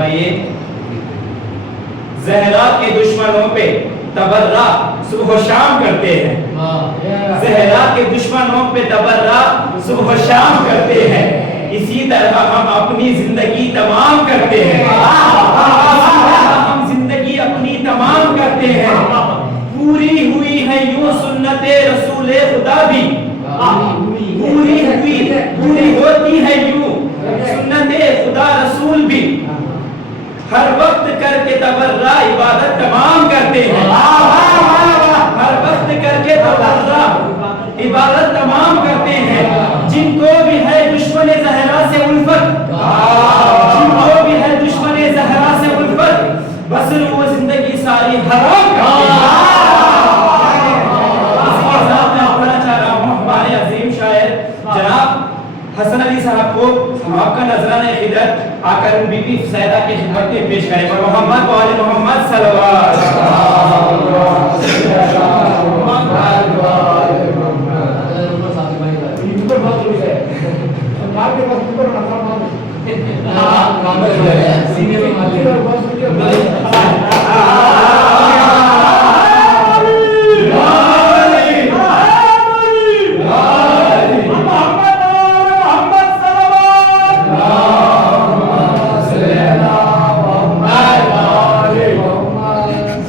फरमाइए, ज़हरा के दुश्मनों पे तबर्रा सुबह शाम करते हैं। ज़हरा के दुश्मनों पे तबर्रा सुबह शाम करते हैं, इसी तरह हम अपनी जिंदगी तमाम करते हैं। हम जिंदगी अपनी तमाम करते हैं। पूरी हुई है यूं सुन्नते रसूले खुदा भी, पूरी होती है यूं सुन्नते खुदा रसूल भी। हर वक्त करके तबर्रा इबादत तमाम करते हैं। हर वक्त करके तबर्रा इबादत तमाम करते हैं। जिनको भी है दुश्मन ज़हरा से उल्फत, जिनको भी है दुश्मन ज़हरा से उल्फत, बस वो जिंदगी सारी हराम करते हैं। इसके साथ मैं पढ़ना चाह रहा हूँ हमारे अजीम शायर जनाब हसन अली साहब को आपका नजराना खिदमत आकर बीबी सैदा की खिदमत में पेश करें। और मोहम्मद व आले मोहम्मद सल्लल्लाहु अलैहि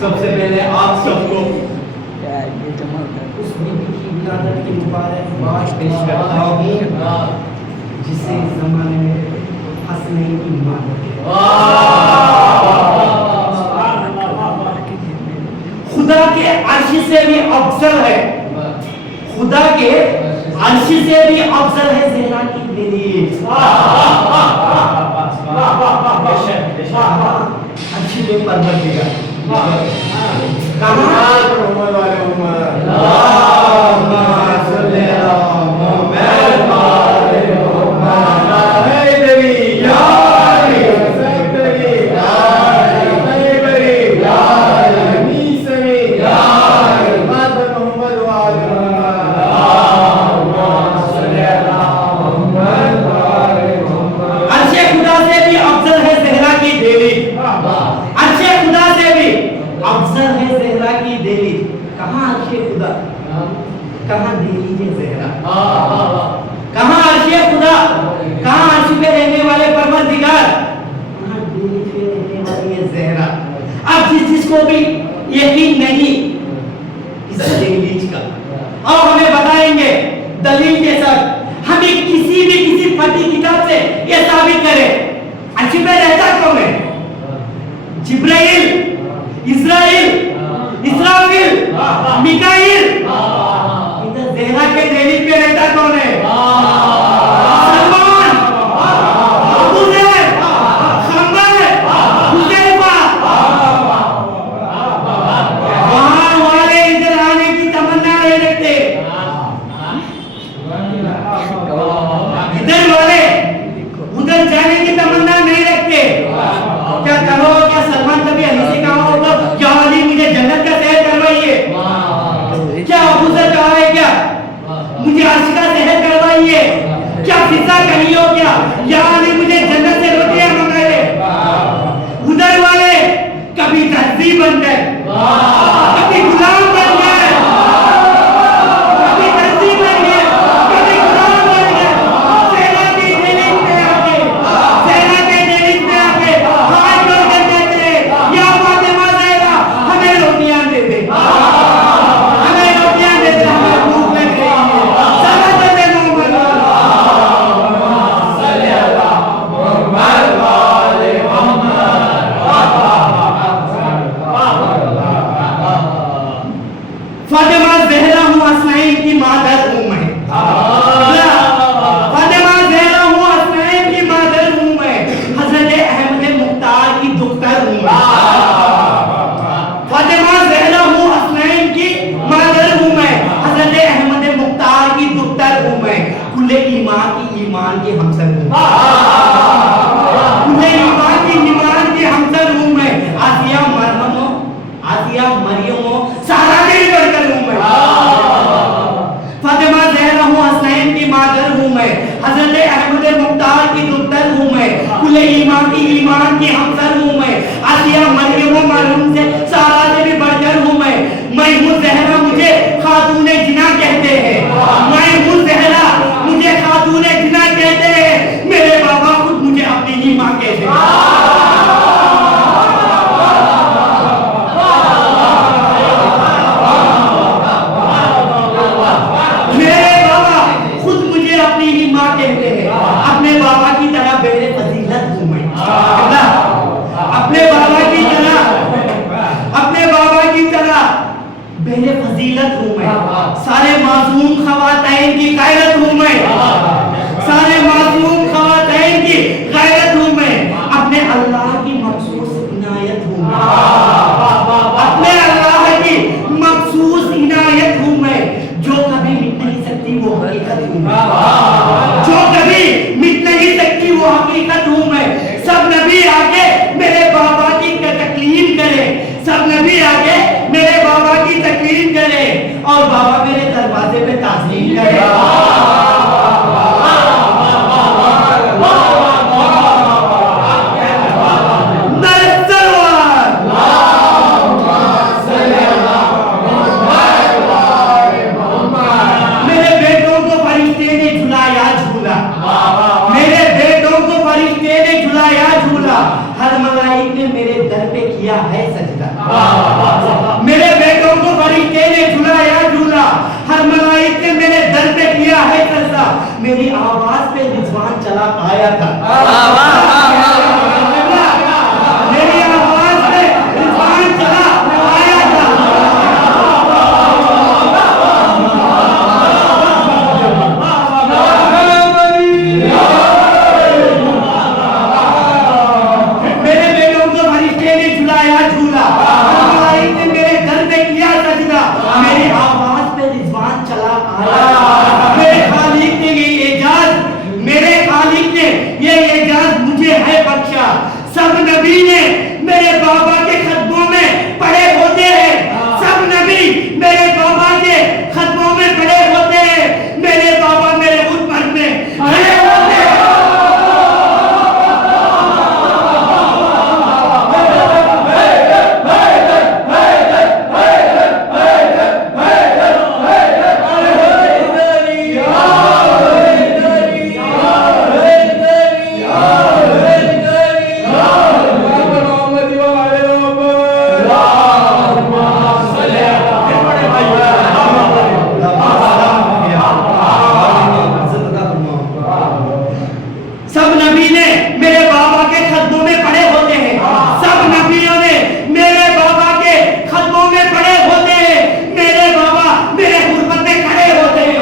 सबसे पहले आप सबको उस बीबी की विलादत की मुबारकबाद पेश करता हूँ जिसे इस ज़माने में हंसने की माँ खुदा के अर्श से भी अफजल है, खुदा के अर्श से भी अफजल है ज़हरा की दलील। अच्छी पे परवरदिगार कहाँ मोहम्मद वाले मोहम्मद कहाँ दीजिए ज़हरा, कहाँ अर्शे खुदा, कहाँ अर्श पे रहने वाले परवरदिगार, कहाँ दिल पे रहने वाली ये ज़हरा। अब जिसको भी यकीन नहीं इस दलील का, और हमें बताएंगे दलील के साथ, हमें किसी फटी किताब से ये साबित करे अर्श पे रहता कौन है? जिब्राइल, इज़राइल, इस्राफिल, मिकाईल। ज़हरा के दलील पे रहता कौन है? सलमान, अबू ज़र, खंबर, हुज़ैफा। वहाँ वाले इधर आने की तमन्ना नहीं रखते, इधर वाले उधर जाने की तमन्ना नहीं रखते। क्या कहो, क्या सलमान कभी अली से कहा होगा क्या अली मुझे जन्नत का सैर करवाइए? क्या अबू ज़र कहा है क्या मुझे अर्श का सहर करवाइए? फजीलत हूँ मैं, सारे मासूम खवातीन की गैरत हूँ मैं, सारे मासूम खवातीन की गैरत हूँ मैं, अपने अल्लाह की मखसूस इनायत हूँ मैं, अपने अल्लाह की मखसूस इनायत हूँ मैं, जो कभी मिट नहीं सकती वो हकीकत हूँ मैं, जो कभी मिट नहीं सकती वो हकीकत हूँ मैं। सब नबी आगे मेरे बाबा की तकलीम करे, सब नबी आगे मेरे बाबा की तकलीम करे और बाबा मेरे दरवाजे पे ताज़ीम करे। मेरे बेटों को फरिश्ते ने झुलाया झूला, मेरे बेटों को फरिश्ते ने झुलाया झूला, हर मलाइक ने मेरे दर पे किया है सजदा। मेरे बेटों को फरिश्ते ने झुलाया झूला, हर मलाइक ने मेरे दर पे किया है सजदा। मेरी आवाज पे रिजवान चला आया था, मेरी आवाज पे रिजवान चला आया था। मेरे बेटों को फरिश्ते ने झुलाया झूला, मलाइक ने मेरे दर पे किया सजदा, मेरी आवाज पे रिजवान चला आया। मेरे खालिक ने ये एजाज, मेरे खालिक ने ये एजाज मुझे है बख्शा। सब नबी ने मेरे बाबा के खतबों में पढ़े होते हैं, सब नबी मेरे बाबा के खतबों में पढ़े होते हैं, मेरे बाबा मेरे खुतबा में पढ़े होते हैं। सब नबी ने मेरे बाबा के खतबों में पढ़े होते हैं, सब नबियों ने मेरे बाबा के खतबों में पढ़े होते हैं, मेरे बाबा मेरे गुरबत में खड़े होते हैं।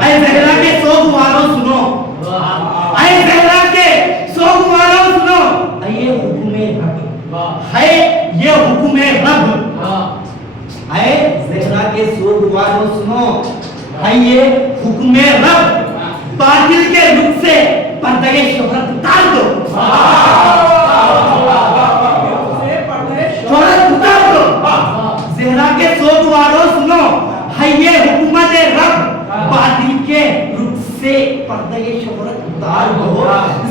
ऐ ज़हरा के सोग वालों सुनो, ऐ ज़हरा के सोग वालों सुनो, ये हुक्म रब है, ये हुक्म रब। ऐ ज़हरा के सोग वालों सुनो, है ये हुक्म रब, बातिल के रुख से पर्दे शोहरत उतार दो, शोहरत उतार दो। ज़हरा के सोग वालों सुनो, है ये हुकूमत रब, बातिल के रुख से पर्दे शोहरत उतार दो।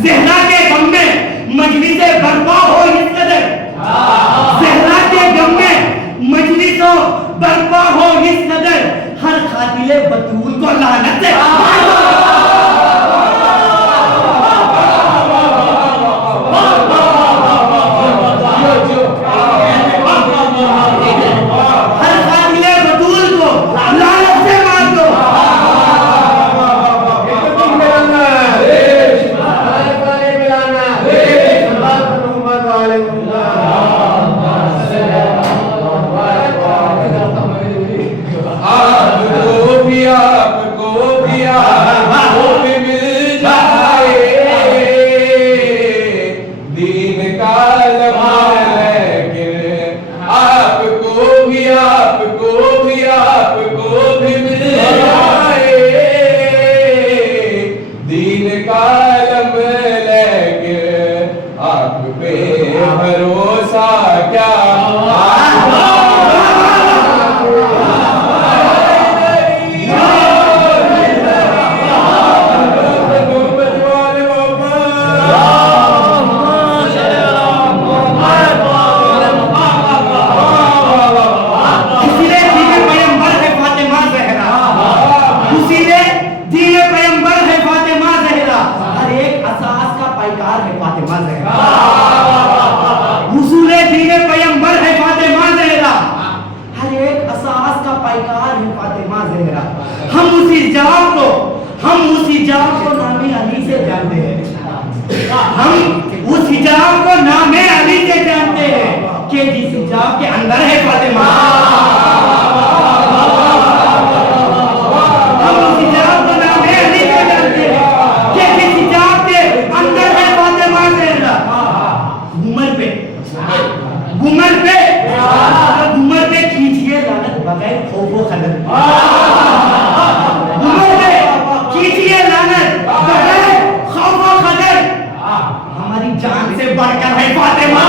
ज़हरा के गम में मजलिसे बर्पा हो इस कदर, ज़हरा के गम में मजलिसों बर्पा हो इस कदर, हर खातिले बतूल को लानत है। हर खातिले बतूल को लानत से मार दो। हम उस हिजाब को नामे अली से जानते हैं कि आपके जिस हिजाब के अंदर है फातिमा, हम उस हिजाब का नाम है अली को जानते हैं कि जिस हिजाब के अंदर है फातिमा ज़हरा। घूमर पे खींचिए लानत बगैर खौफ व खदर, घूमर पे खींचिए लानत बगैर खौफ व खदर। हमारी जान से बढ़कर है फातिमा।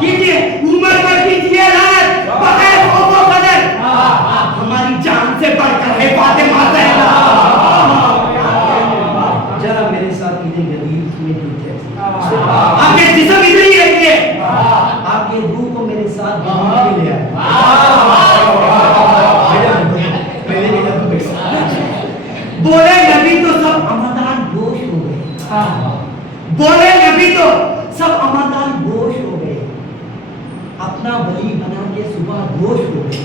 कीजिए उमर पर कीजिए लानत बगैर खौफ व खदर। हमारी जान से बढ़कर है फातिमा ज़हरा। जरा मेरे साथ इधर गरीब में कीजिए, आपके जिस्म इधर ही रखिए, आपके रूह को मेरे साथ गरीब में ले बोले नबी तो सब अमादान गोश हो गए, बोले नबी तो सब अमादान गोश हो गए, अपना वली बना के सुबह गोश हो गए,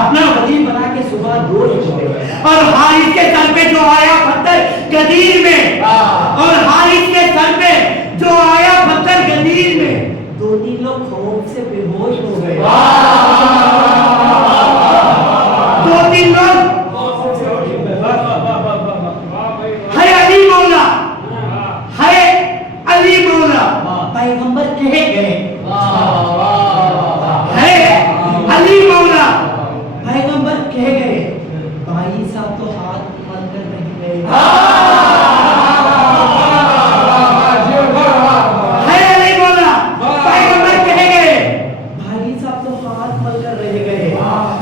अपना वली बना के सुबह गोश हो गए। और हारिस के सर पे जो आया पत्थर गदीर में, और हारिस के सर पे जो आया पत्थर गदीर में, दो तीन लोग खौफ से बेहोश हो गए, दो तीन लोग पैगंबर कहे गए, है अली मौला पैगंबर कहे गए। भाई साहब तो हाथ मल कर नहीं गए, है अली मौला पैगंबर कहे गए। भाई साहब तो हाथ मल कर रह गए।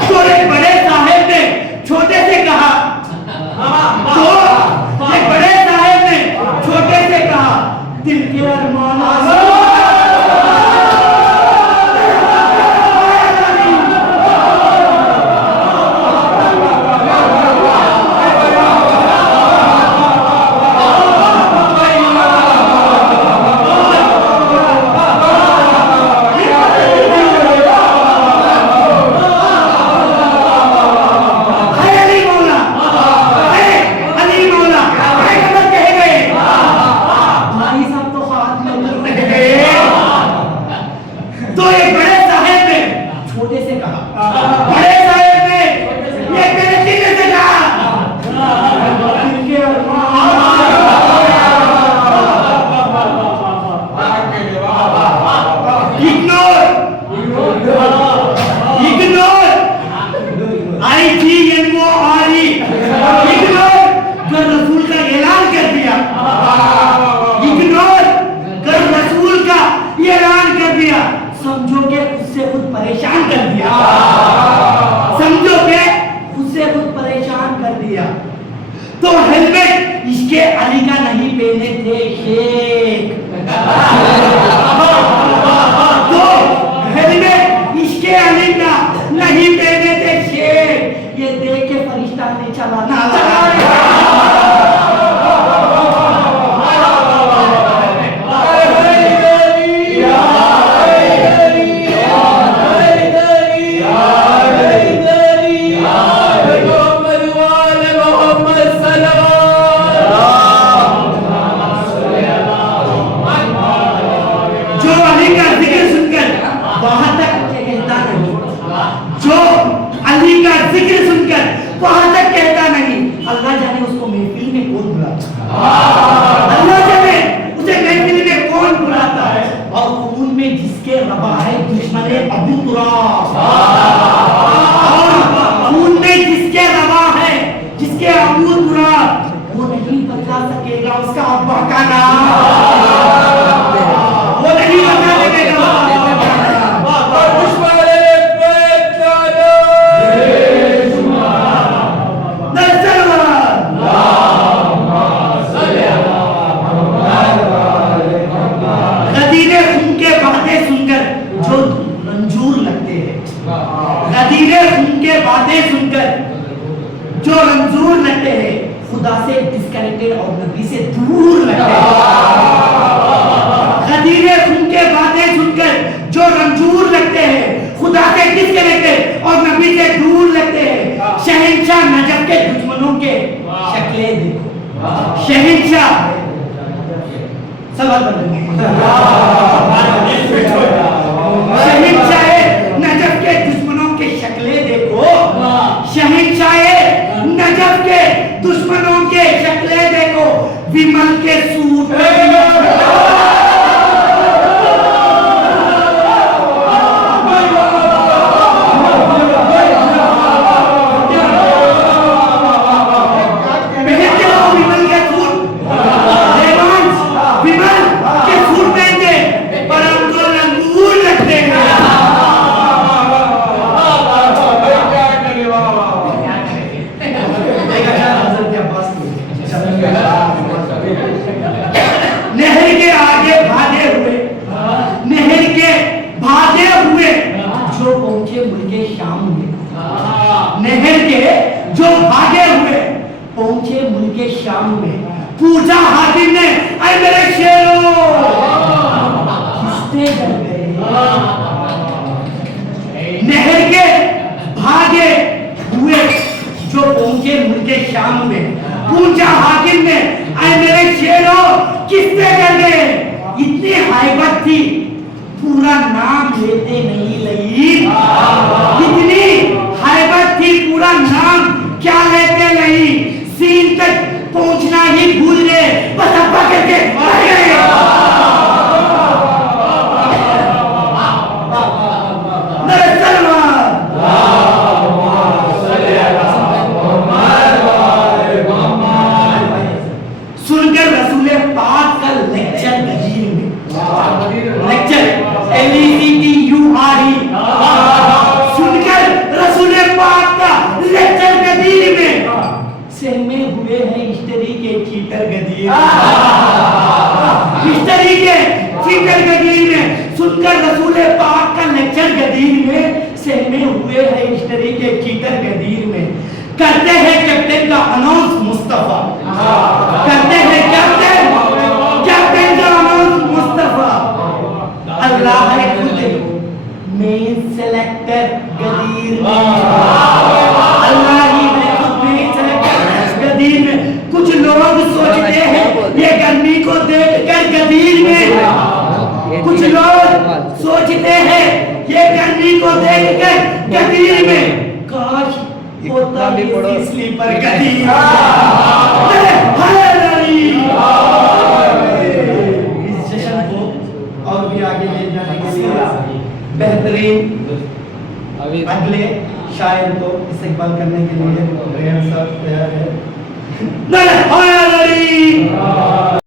तो एक बड़े साहब ने छोटे से कहा, तो एक बड़े साहब ने छोटे से कहा, दिल के अरमान तो हेलमेट इसके अली का नहीं पहने थे शेख, तो हेलमेट इसके अली का नहीं पहने थे शेख। ये देख के फरिश्ता ने चलाना उसका अब्बा का नाम वो नहीं बता देगा। गदीरे खून के बातें सुनकर जो रंजूर लगते हैं, गदीरे खून के बातें सुनकर जो रंजूर लगते हैं, खुदा से डिस्कनेक्टेड और नबी से दूर लगते हैं। गदीरे खून के बातें सुनकर जो रंजूर लगते हैं, खुदा से डिस्कनेक्टेड और नबी से दूर लगते हैं। शहंशाह नजफ के दुश्मनों के शक्लें देखो। शहंशाह सवाल शहंशाह नजफ के दुश्मनों के शक्लें देखो। शहंशाह नजफ के दुश्मनों के शक्लें देखो। विमल के सूट शाम में पूछा हाकिम ने, अरे मेरे शेरों किसने डर गए? नहर के भागे हुए जो पहुंचे मुल्के शाम में, पूछा हाकिम ने, अरे मेरे शेरों किसने डर गए? इतनी हाइबत थी पूरा नाम लेते नहीं लगी। इतनी हाइबत थी पूरा नाम क्या लेते नहीं। सीन तक पहुंचना ही भूल गए, बस अब्बा करके मर गए। सुनकर रसूल पाक का लेक्चर गजीर में, लेक्चर LECTURE, सुनकर रसूल पाक का लेक्चर गजीर में सहमे हुए हैं हिस्ट्री के चीटर गदीर। हिस्ट्री के चीटर गदीर में सुनकर रसूल पाक का लेक्चर गदीर में सहमे हुए हैं हिस्ट्री के चीटर गदीर में। करते हैं कैप्टन का अनाउंस मुस्तफा, करते हैं कैप्टन का अनाउंस मुस्तफा। अल्लाह है खुद मेन सेलेक्टर गदीर में, अल्लाह ही है खुद मेन सेलेक्टर गदीर में। कुछ लोग सोचते हैं ये गर्मी को देखकर गदीर में, कुछ लोग सोचते हैं ये गर्मी को देखकर गदीर में, काश होता भी स्लीपर गदीर। इस सेशन को और भी आगे ले जाने के लिए बेहतरीन अगले शायर को इस्तकबाल करने के लिए रेहान साहब तैयार है।